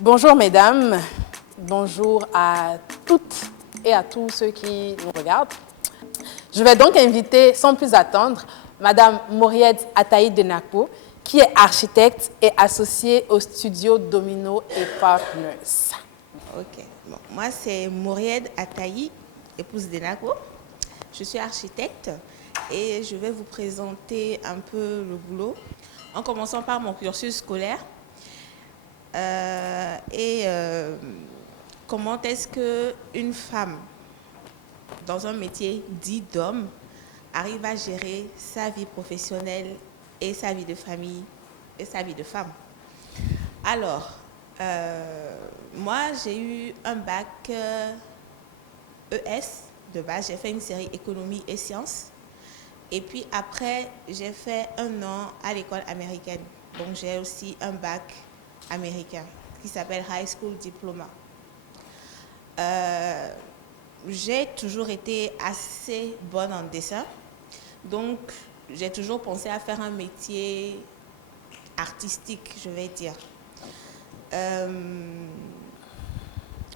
Bonjour mesdames, bonjour à toutes et à tous ceux qui nous regardent. Je vais donc inviter sans plus attendre Madame Moried Ataï Denakpo, qui est architecte et associée au studio Domino et Partners. Ok. Bon, moi, c'est Moried Ataï, épouse d'Enako. Je suis architecte et je vais vous présenter un peu le boulot en commençant par mon cursus scolaire comment est-ce qu'une femme dans un métier dit d'homme arrive à gérer sa vie professionnelle et sa vie de famille et sa vie de femme. Alors, moi, j'ai eu un bac ES de base. J'ai fait une série économie et sciences. Et puis après, j'ai fait un an à l'école américaine. Donc, j'ai aussi un bac américain qui s'appelle High School Diploma. J'ai toujours été assez bonne en dessin. Donc, j'ai toujours pensé à faire un métier artistique, je vais dire.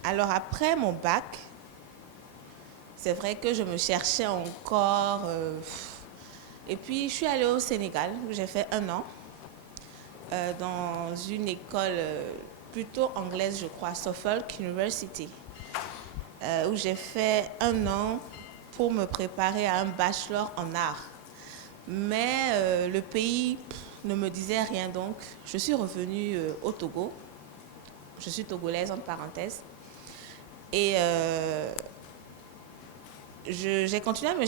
Alors après mon bac, c'est vrai que je me cherchais encore. Et puis je suis allée au Sénégal, où j'ai fait un an, dans une école plutôt anglaise, je crois, Suffolk University, où j'ai fait un an pour me préparer à un bachelor en art. Mais le pays ne me disait rien, donc je suis revenue au Togo. Je suis togolaise, entre parenthèses. Et j'ai continué à me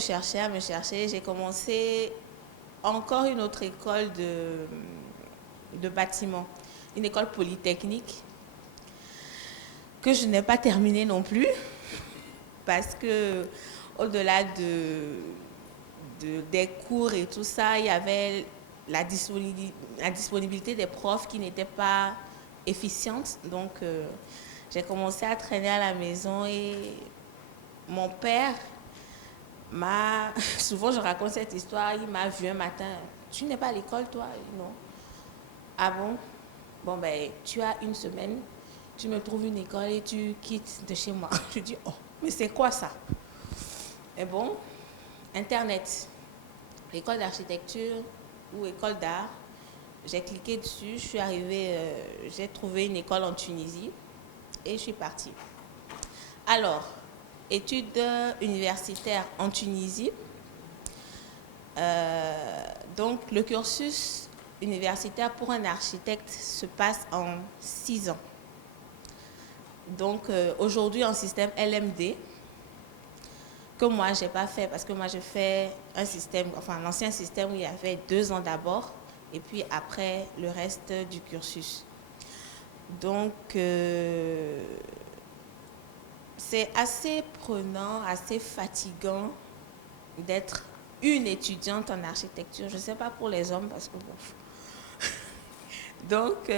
chercher. J'ai commencé encore une autre école de bâtiment, une école polytechnique, que je n'ai pas terminée non plus, parce que au-delà des cours et tout ça, il y avait la disponibilité des profs qui n'était pas efficiente. Donc, j'ai commencé à traîner à la maison et mon père m'a... Souvent, je raconte cette histoire. Il m'a vu un matin. Tu n'es pas à l'école, toi? Non. Ah bon? Bon, ben, tu as une semaine. Tu me trouves une école et tu quittes de chez moi. Je dis, oh, mais c'est quoi ça? Et bon, Internet, école d'architecture ou école d'art. J'ai cliqué dessus. Je suis arrivée, j'ai trouvé une école en Tunisie et je suis partie. Alors, études universitaires en Tunisie. Donc, le cursus universitaire pour un architecte se passe en 6 ans. Donc, aujourd'hui, en système LMD, que moi, je n'ai pas fait, parce que moi, j'ai fait un système, enfin, l'ancien système où il y avait 2 ans d'abord, et puis après, le reste du cursus. Donc, c'est assez prenant, assez fatigant d'être une étudiante en architecture. Je ne sais pas pour les hommes parce que bon. Donc,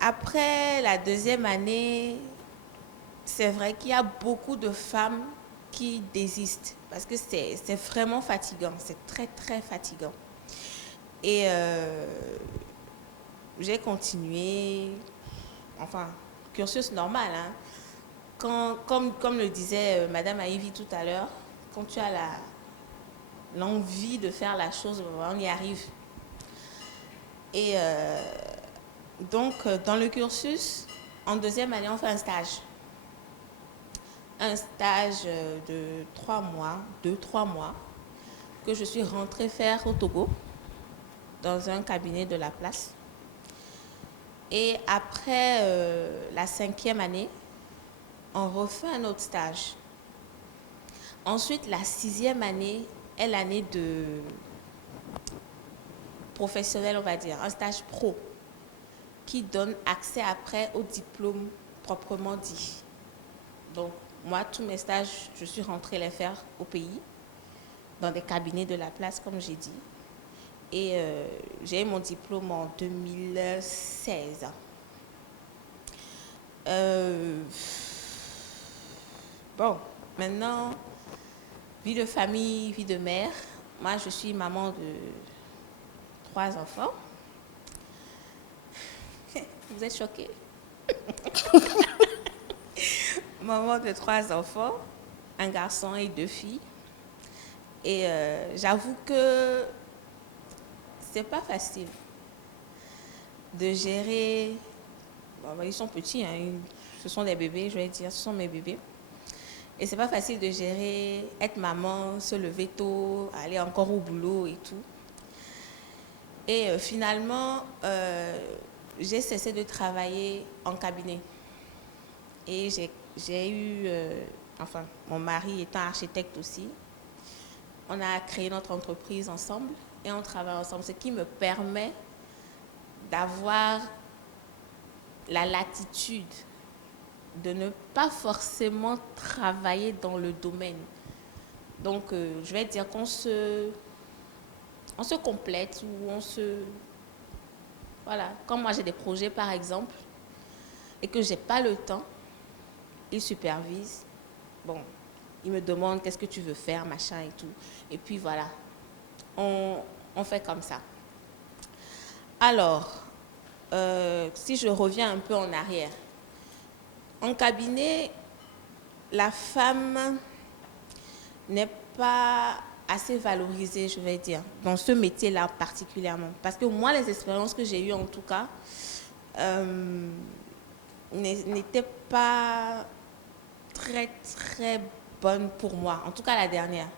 après la deuxième année, c'est vrai qu'il y a beaucoup de femmes qui désistent parce que c'est vraiment fatigant, c'est très très fatigant. Et j'ai continué, enfin, cursus normal, hein. Comme le disait Madame Aïvi tout à l'heure, quand tu as l'envie de faire la chose, on y arrive. Et donc, dans le cursus, en deuxième année, on fait un stage. Un stage de 3 mois, 2-3 mois, que je suis rentrée faire au Togo, dans un cabinet de la place. Et après la 5e année, on refait un autre stage. Ensuite, la 6e année est l'année de professionnel, on va dire, un stage pro, qui donne accès après au diplôme proprement dit. Donc, moi, tous mes stages, je suis rentrée les faire au pays, dans des cabinets de la place, comme j'ai dit. Et j'ai eu mon diplôme en 2016. Bon, maintenant, vie de famille, vie de mère. Moi, je suis maman de 3 enfants. Vous êtes choqués? Maman de 3 enfants, un garçon et 2 filles. Et j'avoue que c'est pas facile de gérer. Bon, ils sont petits, hein, ce sont des bébés, je vais dire, ce sont mes bébés. Et c'est pas facile de gérer, être maman, se lever tôt, aller encore au boulot et tout. Et finalement, j'ai cessé de travailler en cabinet. Et j'ai eu, enfin, mon mari étant architecte aussi, on a créé notre entreprise ensemble et on travaille ensemble, ce qui me permet d'avoir la latitude de ne pas forcément travailler dans le domaine. Donc, je vais dire qu'on se complète ou on se... Voilà, quand moi j'ai des projets par exemple et que je n'ai pas le temps, il supervise. Bon, il me demande qu'est-ce que tu veux faire, machin et tout. Et puis voilà, on fait comme ça. Alors, si je reviens un peu en arrière, en cabinet, la femme n'est pas assez valorisée, je vais dire, dans ce métier-là particulièrement. Parce que moi, les expériences que j'ai eues en tout cas, n'étaient pas très, très bonnes pour moi. En tout cas, la dernière.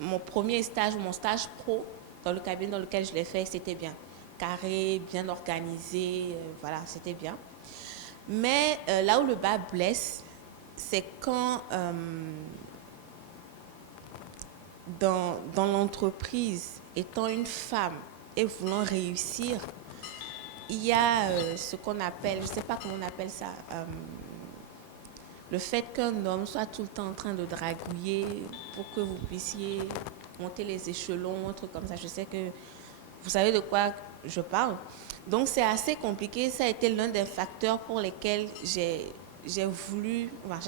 Mon premier stage, mon stage pro, dans le cabinet dans lequel je l'ai fait, c'était bien. Carré, bien organisé, voilà, c'était bien. Mais là où le bas blesse, c'est quand dans l'entreprise, étant une femme et voulant réussir, il y a ce qu'on appelle, je ne sais pas comment on appelle ça, le fait qu'un homme soit tout le temps en train de dragouiller pour que vous puissiez monter les échelons, un truc comme ça. Je sais que vous savez de quoi je parle. Donc c'est assez compliqué. Ça a été l'un des facteurs pour lesquels j'ai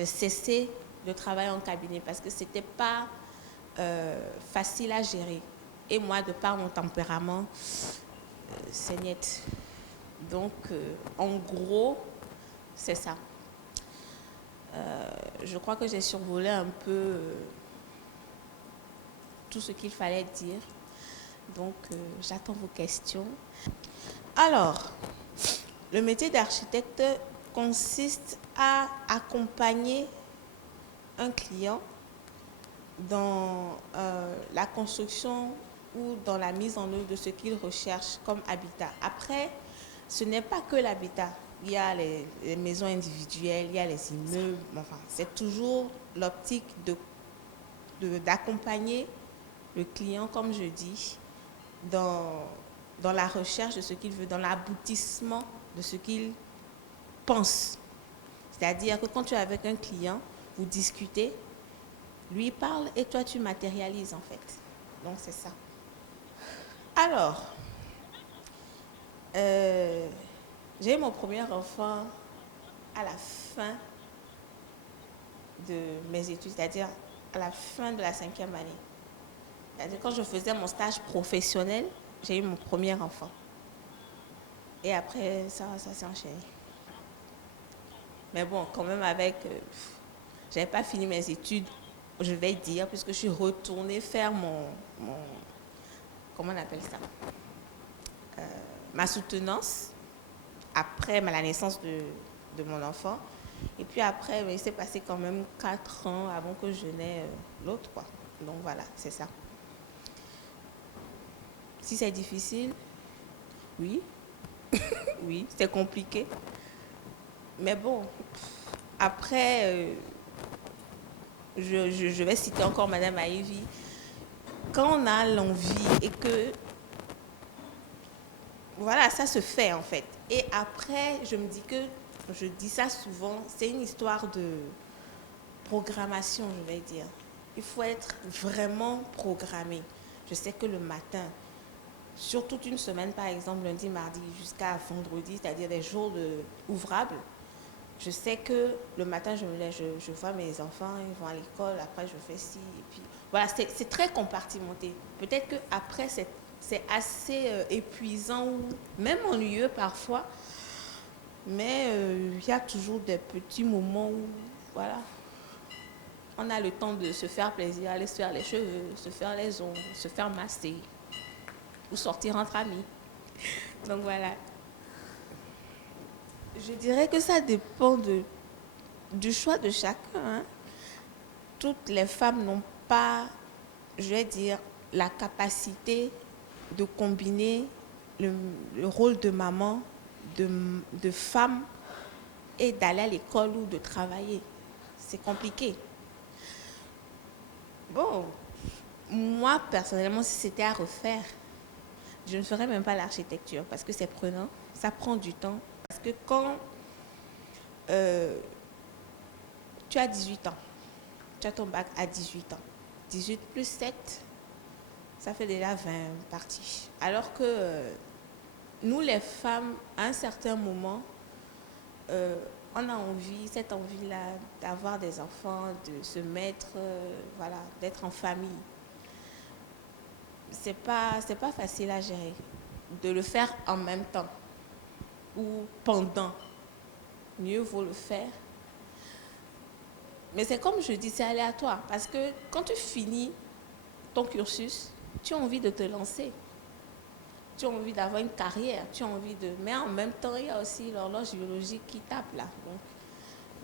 cessé de travailler en cabinet parce que c'était pas facile à gérer. Et moi, de par mon tempérament, c'est net. Donc, en gros, c'est ça. Je crois que j'ai survolé un peu tout ce qu'il fallait dire. Donc, j'attends vos questions. Alors, le métier d'architecte consiste à accompagner un client dans la construction ou dans la mise en œuvre de ce qu'il recherche comme habitat. Après, ce n'est pas que l'habitat. Il y a les maisons individuelles, il y a les immeubles. Enfin, c'est toujours l'optique d'accompagner le client, comme je dis, dans la recherche de ce qu'il veut, dans l'aboutissement de ce qu'il pense. C'est-à-dire que quand tu es avec un client, vous discutez, lui parle et toi tu matérialises en fait. Donc c'est ça. Alors, j'ai eu mon premier enfant à la fin de mes études, c'est-à-dire à la fin de la 5e année. C'est-à-dire quand je faisais mon stage professionnel, j'ai eu mon premier enfant. Et après, ça s'est enchaîné. Mais bon, quand même avec... j'avais pas fini mes études, je vais dire, puisque je suis retournée faire mon comment on appelle ça, ma soutenance après la naissance de mon enfant. Et puis après, il s'est passé quand même 4 ans avant que je n'aie l'autre, quoi. Donc voilà, c'est ça. Si c'est difficile, oui. Oui, c'est compliqué. Mais bon, après, je vais citer encore Madame Aïvi. Quand on a l'envie et que, voilà, ça se fait en fait. Et après, je me dis que, je dis ça souvent, c'est une histoire de programmation, je vais dire. Il faut être vraiment programmé. Je sais que le matin, sur toute une semaine, par exemple, lundi, mardi jusqu'à vendredi, c'est-à-dire des jours ouvrables, je sais que le matin, je me lève, je vois mes enfants, ils vont à l'école, après je fais ci, et puis voilà, c'est très compartimenté. Peut-être qu'après, c'est assez épuisant ou même ennuyeux parfois, Mais il y a toujours des petits moments où, voilà, on a le temps de se faire plaisir, aller se faire les cheveux, se faire les ongles, se faire masser ou sortir entre amis. Donc voilà. Je dirais que ça dépend du choix de chacun, hein. Toutes les femmes n'ont pas, je vais dire, la capacité de combiner le rôle de maman, de femme et d'aller à l'école ou de travailler. C'est compliqué. Bon, moi personnellement, si c'était à refaire, je ne ferais même pas l'architecture parce que c'est prenant, ça prend du temps. Parce que quand tu as 18 ans, tu as ton bac à 18 ans, 18 plus 7, ça fait déjà 20 parties. Alors que nous, les femmes, à un certain moment, on a envie, cette envie-là, d'avoir des enfants, de se mettre, voilà, d'être en famille. C'est pas facile à gérer. De le faire en même temps ou pendant. Mieux vaut le faire. Mais c'est comme je dis, c'est aléatoire. Parce que quand tu finis ton cursus, tu as envie de te lancer. Tu as envie d'avoir une carrière. Tu as envie de... Mais en même temps, il y a aussi l'horloge biologique qui tape là. Donc,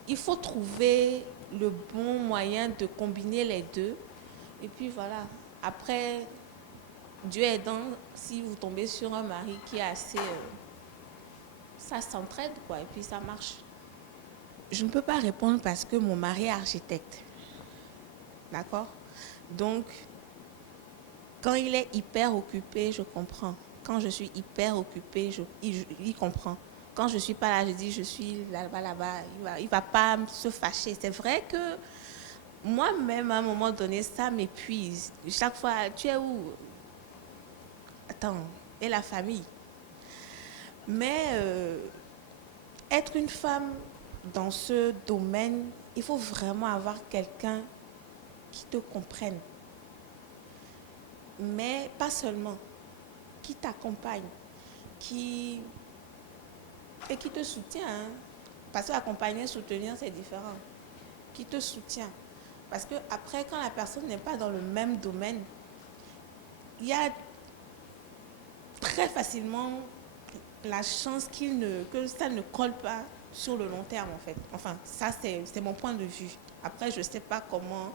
il faut trouver le bon moyen de combiner les deux. Et puis voilà. Après, Dieu aidant, si vous tombez sur un mari qui est assez... ça s'entraide, quoi. Et puis ça marche. Je ne peux pas répondre parce que mon mari est architecte. D'accord? Donc, quand il est hyper occupé, je comprends. Quand je suis hyper occupée, il comprend. Quand je ne suis pas là, je dis je suis là-bas. Il va pas se fâcher. C'est vrai que moi-même, à un moment donné, ça m'épuise. Chaque fois, tu es où? Attends, et la famille? Mais être une femme dans ce domaine, il faut vraiment avoir quelqu'un qui te comprenne. Mais pas seulement, qui t'accompagne, et qui te soutient. Hein. Parce qu'accompagner, soutenir, c'est différent. Qui te soutient. Parce que après, quand la personne n'est pas dans le même domaine, il y a très facilement la chance que ça ne colle pas sur le long terme, en fait. Enfin, ça, c'est mon point de vue. Après, je ne sais pas comment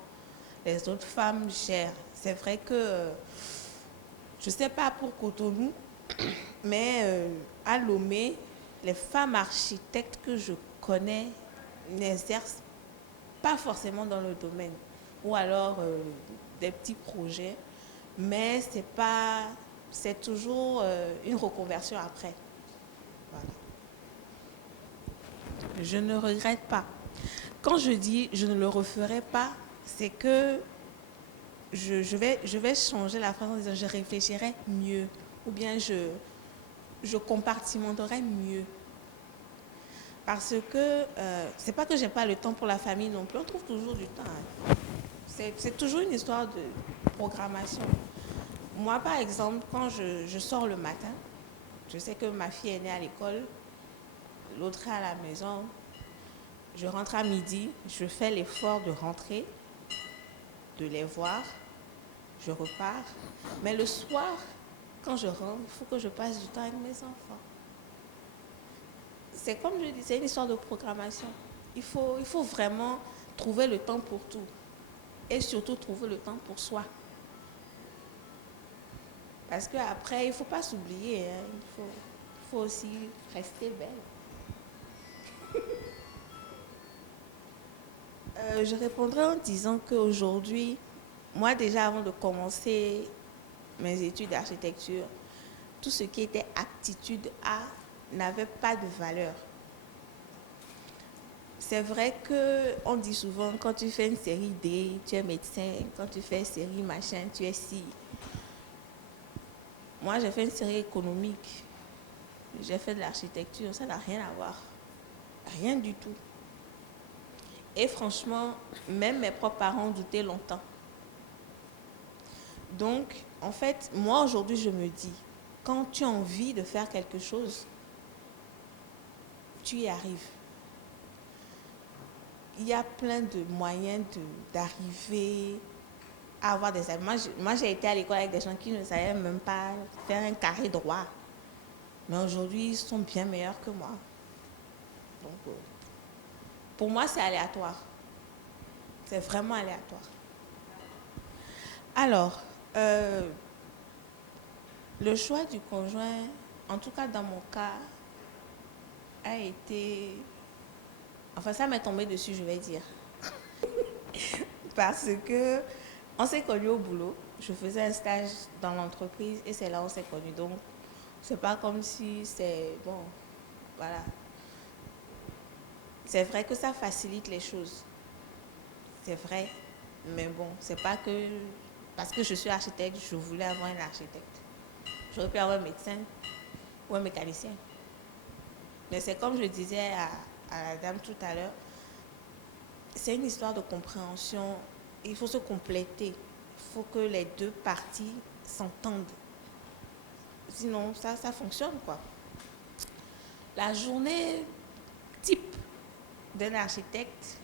les autres femmes gèrent. C'est vrai que, je ne sais pas pour Cotonou, mais à Lomé, les femmes architectes que je connais n'exercent pas forcément dans le domaine. Ou alors des petits projets. Mais c'est toujours une reconversion après. Voilà. Je ne regrette pas. Quand je dis je ne le referai pas, c'est que je vais changer la phrase en disant je réfléchirai mieux. Ou bien je compartimenterai mieux. Parce que c'est pas que j'ai pas le temps pour la famille non plus. On trouve toujours du temps. Hein. C'est toujours une histoire de programmation. Moi, par exemple, quand je sors le matin, je sais que ma fille est née à l'école, l'autre est à la maison. Je rentre à midi, je fais l'effort de rentrer, de les voir, je repars. Mais le soir, quand je rentre, il faut que je passe du temps avec mes enfants. C'est comme je dis, c'est une histoire de programmation. Il faut vraiment trouver le temps pour tout. Et surtout trouver le temps pour soi. Parce qu'après, il ne faut pas s'oublier. Hein. Il faut aussi rester belle. Je répondrai en disant qu'aujourd'hui, moi déjà avant de commencer mes études d'architecture, tout ce qui était aptitude A n'avait pas de valeur. C'est vrai qu'on dit souvent, quand tu fais une série D, tu es médecin, quand tu fais une série machin, tu es ci. Moi, j'ai fait une série économique, j'ai fait de l'architecture, ça n'a rien à voir. Rien du tout. Et franchement, même mes propres parents doutaient longtemps. Donc, en fait, moi aujourd'hui, je me dis, quand tu as envie de faire quelque chose, tu y arrives. Il y a plein de moyens d'arriver à avoir des amis. Moi, j'ai été à l'école avec des gens qui ne savaient même pas faire un carré droit. Mais aujourd'hui, ils sont bien meilleurs que moi. Donc, pour moi, c'est aléatoire. C'est vraiment aléatoire. Alors, le choix du conjoint, en tout cas dans mon cas, a été... Enfin, ça m'est tombé dessus, je vais dire. Parce que on s'est connus au boulot. Je faisais un stage dans l'entreprise et c'est là où on s'est connus. Donc, c'est pas comme si c'est... Bon, voilà. C'est vrai que ça facilite les choses. C'est vrai. Mais bon, c'est pas que... Parce que je suis architecte, je voulais avoir un architecte. J'aurais pu avoir un médecin ou un mécanicien. Mais c'est comme je disais à la dame tout à l'heure, c'est une histoire de compréhension. Il faut se compléter. Il faut que les deux parties s'entendent. Sinon, ça fonctionne, quoi. La journée type d'un architecte,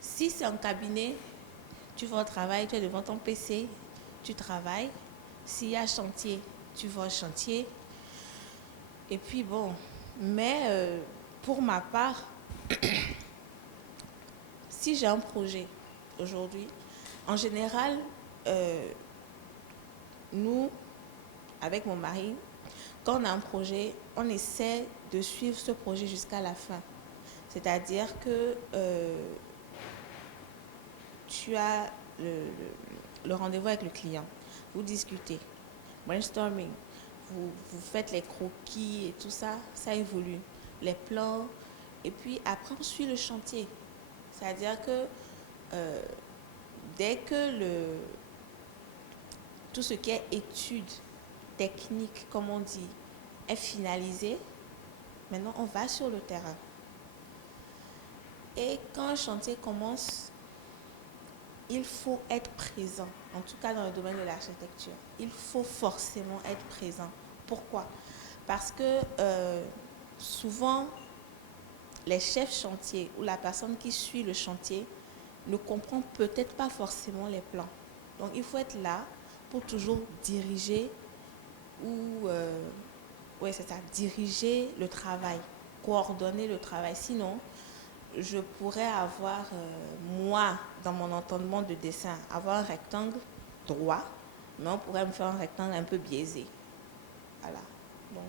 si c'est en cabinet, tu vas au travail, tu es devant ton PC, tu travailles. S'il y a chantier, tu vas au chantier. Et puis bon, mais pour ma part, si j'ai un projet aujourd'hui, en général, nous, avec mon mari, quand on a un projet, on essaie de suivre ce projet jusqu'à la fin. C'est-à-dire que tu as le rendez-vous avec le client, vous discutez, brainstorming, vous faites les croquis et tout ça, ça évolue, les plans, et puis après on suit le chantier. C'est-à-dire que dès que tout ce qui est étude technique, comme on dit, est finalisé, maintenant on va sur le terrain. Et quand un chantier commence, il faut être présent, en tout cas dans le domaine de l'architecture. Il faut forcément être présent. Pourquoi? Parce que souvent, les chefs chantiers ou la personne qui suit le chantier ne comprend peut-être pas forcément les plans. Donc, il faut être là pour toujours diriger ou, c'est ça, diriger le travail, coordonner le travail. Sinon, je pourrais avoir, moi, dans mon entendement de dessin, avoir un rectangle droit, mais on pourrait me faire un rectangle un peu biaisé. Voilà. Donc,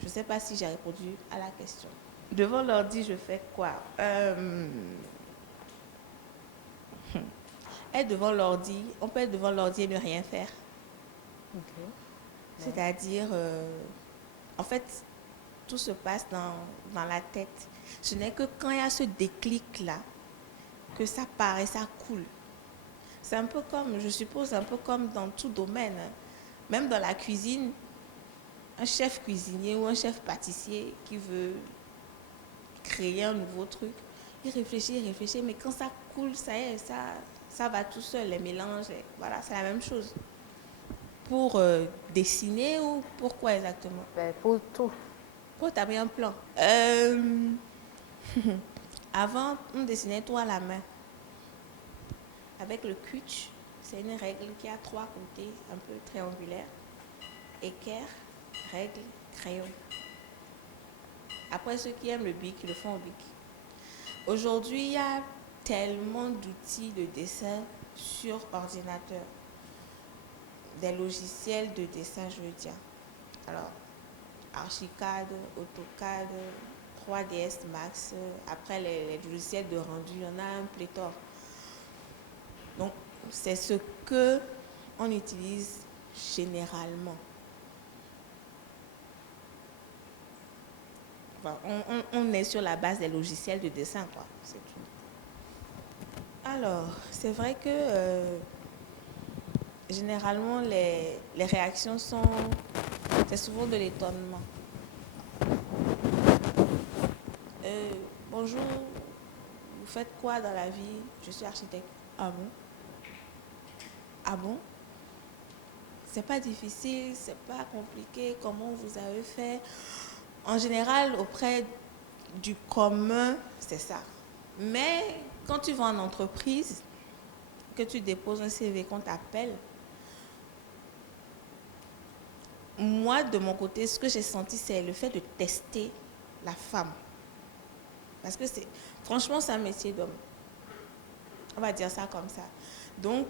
je ne sais pas si j'ai répondu à la question. Devant l'ordi, je fais quoi? Être devant l'ordi, on peut être devant l'ordi et ne rien faire. Okay. C'est-à-dire, en fait, tout se passe dans la tête. Ce n'est que quand il y a ce déclic-là que ça part et ça coule. C'est un peu comme, je suppose, un peu comme dans tout domaine. Même dans la cuisine, un chef cuisinier ou un chef pâtissier qui veut créer un nouveau truc, il réfléchit, mais quand ça coule, ça y est, ça va tout seul, les mélanges, voilà, c'est la même chose. Pour dessiner ou pourquoi exactement? Pour tout. Pour établir un plan. Avant, on dessinait tout à la main. Avec le kutch, c'est une règle qui a 3 côtés, un peu triangulaire. Équerre, règle, crayon. Après, ceux qui aiment le bic, ils le font au bic. Aujourd'hui, il y a tellement d'outils de dessin sur ordinateur. Des logiciels de dessin, je veux dire. Alors, Archicad, AutoCAD, 3ds Max, après les logiciels de rendu, il y en a un pléthore. Donc, c'est ce que on utilise généralement. Enfin, on est sur la base des logiciels de dessin, quoi. C'est tout. Alors, c'est vrai que généralement, les réactions c'est souvent de l'étonnement. Bonjour, vous faites quoi dans la vie? Je suis architecte. Ah bon? Ah bon? C'est pas difficile, c'est pas compliqué. Comment vous avez fait? En général, auprès du commun, c'est ça. Mais quand tu vas en entreprise, que tu déposes un CV, qu'on t'appelle, moi, de mon côté, ce que j'ai senti, c'est le fait de tester la femme. Parce que franchement, c'est un métier d'homme. On va dire ça comme ça. Donc,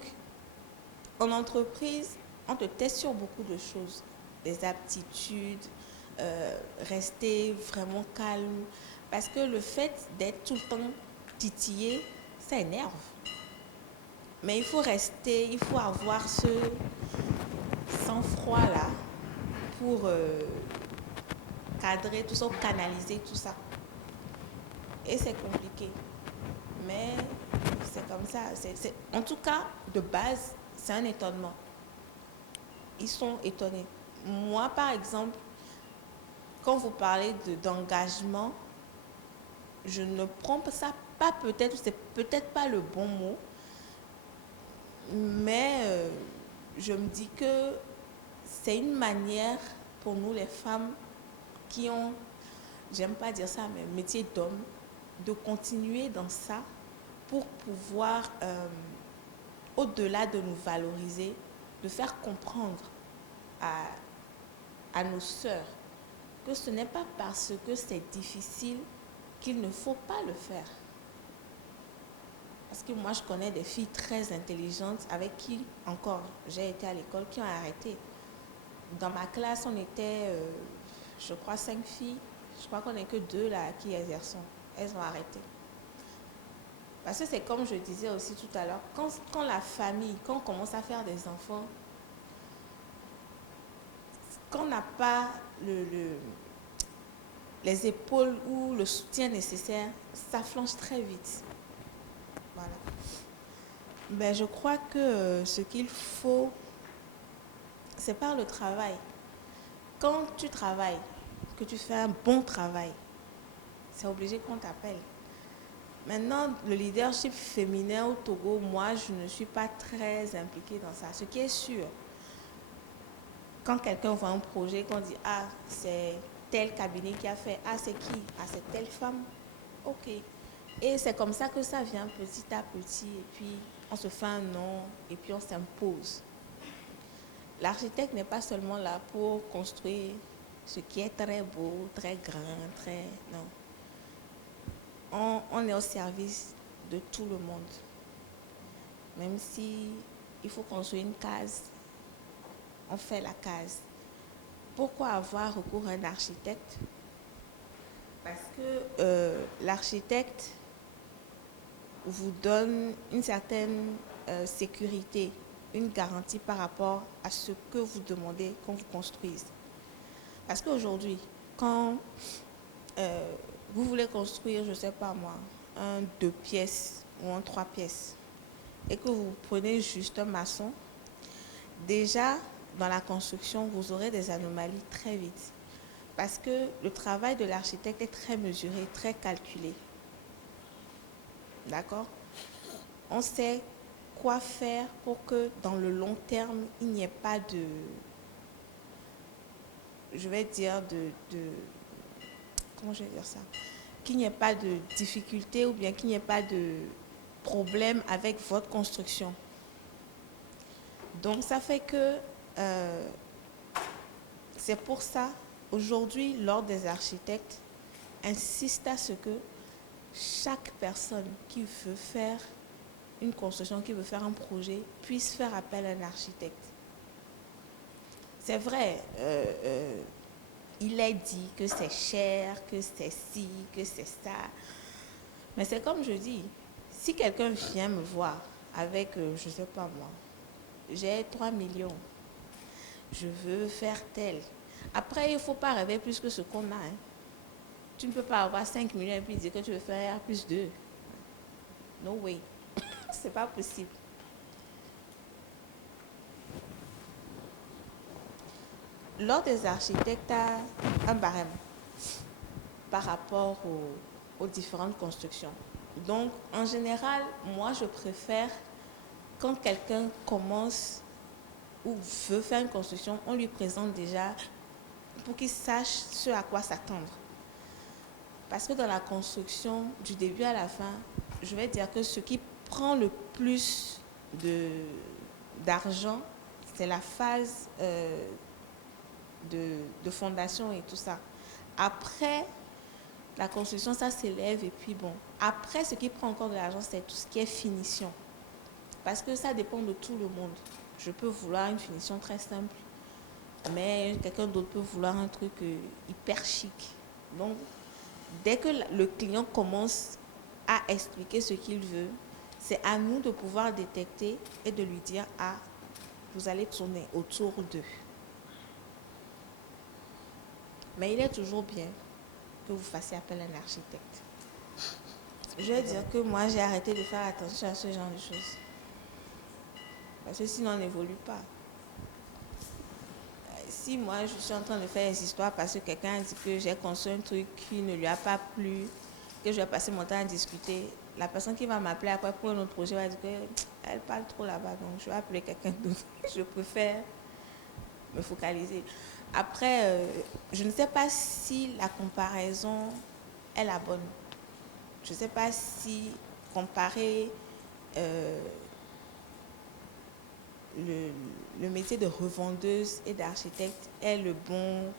en entreprise, on te teste sur beaucoup de choses. Des aptitudes, rester vraiment calme. Parce que le fait d'être tout le temps titillé, ça énerve. Mais il faut rester, il faut avoir ce sang-froid-là pour cadrer tout ça, canaliser tout ça. Et c'est compliqué. Mais c'est comme ça. En tout cas, de base, c'est un étonnement. Ils sont étonnés. Moi, par exemple, quand vous parlez d'engagement, je ne prends ça pas peut-être, c'est peut-être pas le bon mot, mais je me dis que c'est une manière pour nous les femmes qui ont, j'aime pas dire ça, mais métier d'homme, de continuer dans ça pour pouvoir, au-delà de nous valoriser, de faire comprendre à nos sœurs que ce n'est pas parce que c'est difficile qu'il ne faut pas le faire. Parce que moi, je connais des filles très intelligentes avec qui, encore, j'ai été à l'école, qui ont arrêté. Dans ma classe, on était, je crois, 5 filles. Je crois qu'on n'est que 2 là qui exerçons. Elles ont arrêté. Parce que c'est comme je disais aussi tout à l'heure, quand la famille, quand on commence à faire des enfants, quand on n'a pas les épaules ou le soutien nécessaire, ça flanche très vite. Voilà. Ben, je crois que ce qu'il faut, c'est par le travail. Quand tu travailles, que tu fais un bon travail, c'est obligé qu'on t'appelle. Maintenant, le leadership féminin au Togo, moi, je ne suis pas très impliquée dans ça. Ce qui est sûr, quand quelqu'un voit un projet, qu'on dit « Ah, c'est tel cabinet qui a fait. Ah, c'est qui? Ah, c'est telle femme. » Ok. Et c'est comme ça que ça vient petit à petit. Et puis, on se fait un nom et puis on s'impose. L'architecte n'est pas seulement là pour construire ce qui est très beau, très grand, très... Non. On est au service de tout le monde. Même si il faut construire une case, on fait la case. Pourquoi avoir recours à un architecte? Parce que l'architecte vous donne une certaine sécurité, une garantie par rapport à ce que vous demandez qu'on vous construise. Parce qu'aujourd'hui, quand vous voulez construire, je ne sais pas moi, un 2 pièces ou un 3 pièces, et que vous prenez juste un maçon, déjà, dans la construction, vous aurez des anomalies très vite. Parce que le travail de l'architecte est très mesuré, très calculé. D'accord? On sait quoi faire pour que dans le long terme, il n'y ait pas de, je vais dire, comment je vais dire ça? Qu'il n'y ait pas de difficulté ou bien qu'il n'y ait pas de problème avec votre construction. Donc, ça fait que c'est pour ça, aujourd'hui, l'Ordre des architectes insiste à ce que chaque personne qui veut faire une construction, qui veut faire un projet, puisse faire appel à un architecte. C'est vrai, il est dit que c'est cher, que c'est ci, que c'est ça. Mais c'est comme je dis, si quelqu'un vient me voir avec, je ne sais pas moi, j'ai 3 millions, je veux faire tel. Après, il ne faut pas rêver plus que ce qu'on a. Hein. Tu ne peux pas avoir 5 millions et puis dire que tu veux faire plus 2. No way. C'est pas possible. L'Ordre des architectes a un barème par rapport aux différentes constructions. Donc, en général, moi, je préfère quand quelqu'un commence ou veut faire une construction, on lui présente déjà pour qu'ils sachent ce à quoi s'attendre. Parce que dans la construction, du début à la fin, je vais dire que ce qui prend le plus d'argent, c'est la phase de fondation et tout ça. Après, la construction, ça s'élève et puis bon. Après, ce qui prend encore de l'argent, c'est tout ce qui est finition. Parce que ça dépend de tout le monde. Je peux vouloir une finition très simple, mais quelqu'un d'autre peut vouloir un truc hyper chic. Donc, dès que le client commence à expliquer ce qu'il veut, c'est à nous de pouvoir détecter et de lui dire « Ah, vous allez tourner autour d'eux. » Mais il est toujours bien que vous fassiez appel à un architecte. Je veux dire que moi, j'ai arrêté de faire attention à ce genre de choses. Parce que sinon, on n'évolue pas. Si moi, je suis en train de faire des histoires parce que quelqu'un a dit que j'ai construit un truc qui ne lui a pas plu, que je vais passer mon temps à discuter, la personne qui va m'appeler après pour un autre projet va dire qu'elle parle trop là-bas, donc je vais appeler quelqu'un d'autre. Je préfère me focaliser. Après, je ne sais pas si la comparaison est la bonne. Je ne sais pas si comparer le métier de revendeuse et d'architecte est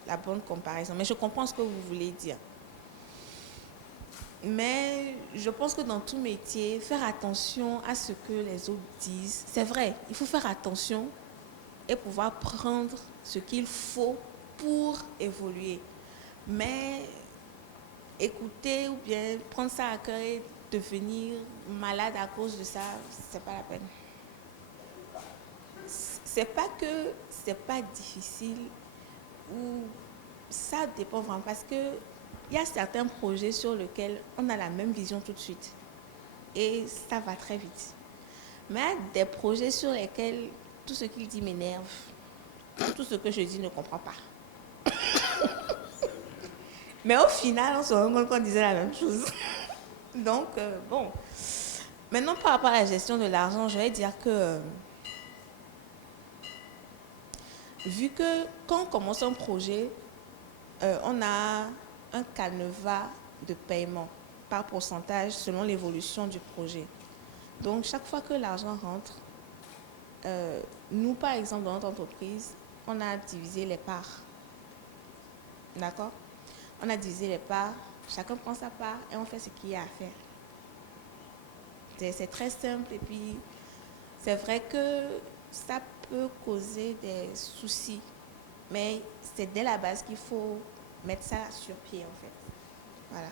la bonne comparaison. Mais je comprends ce que vous voulez dire. Mais je pense que dans tout métier, faire attention à ce que les autres disent, c'est vrai, il faut faire attention et pouvoir prendre ce qu'il faut pour évoluer. Mais écouter ou bien prendre ça à cœur et devenir malade à cause de ça, c'est pas la peine. C'est pas que c'est pas difficile ou ça dépend vraiment parce que il y a certains projets sur lesquels on a la même vision tout de suite et ça va très vite. Mais il y a des projets sur lesquels tout ce qu'il dit m'énerve. Tout ce que je dis ne comprend pas. Mais au final, on se rend compte qu'on disait la même chose. Donc, bon. Maintenant, par rapport à la gestion de l'argent, je vais dire que vu que quand on commence un projet, on a un canevas de paiement par pourcentage selon l'évolution du projet. Donc, chaque fois que l'argent rentre, nous, par exemple, dans notre entreprise, on a divisé les parts. D'accord? On a divisé les parts, chacun prend sa part et on fait ce qu'il y a à faire. C'est très simple et puis c'est vrai que ça peut causer des soucis, mais c'est dès la base qu'il faut mettre ça sur pied en fait. Voilà.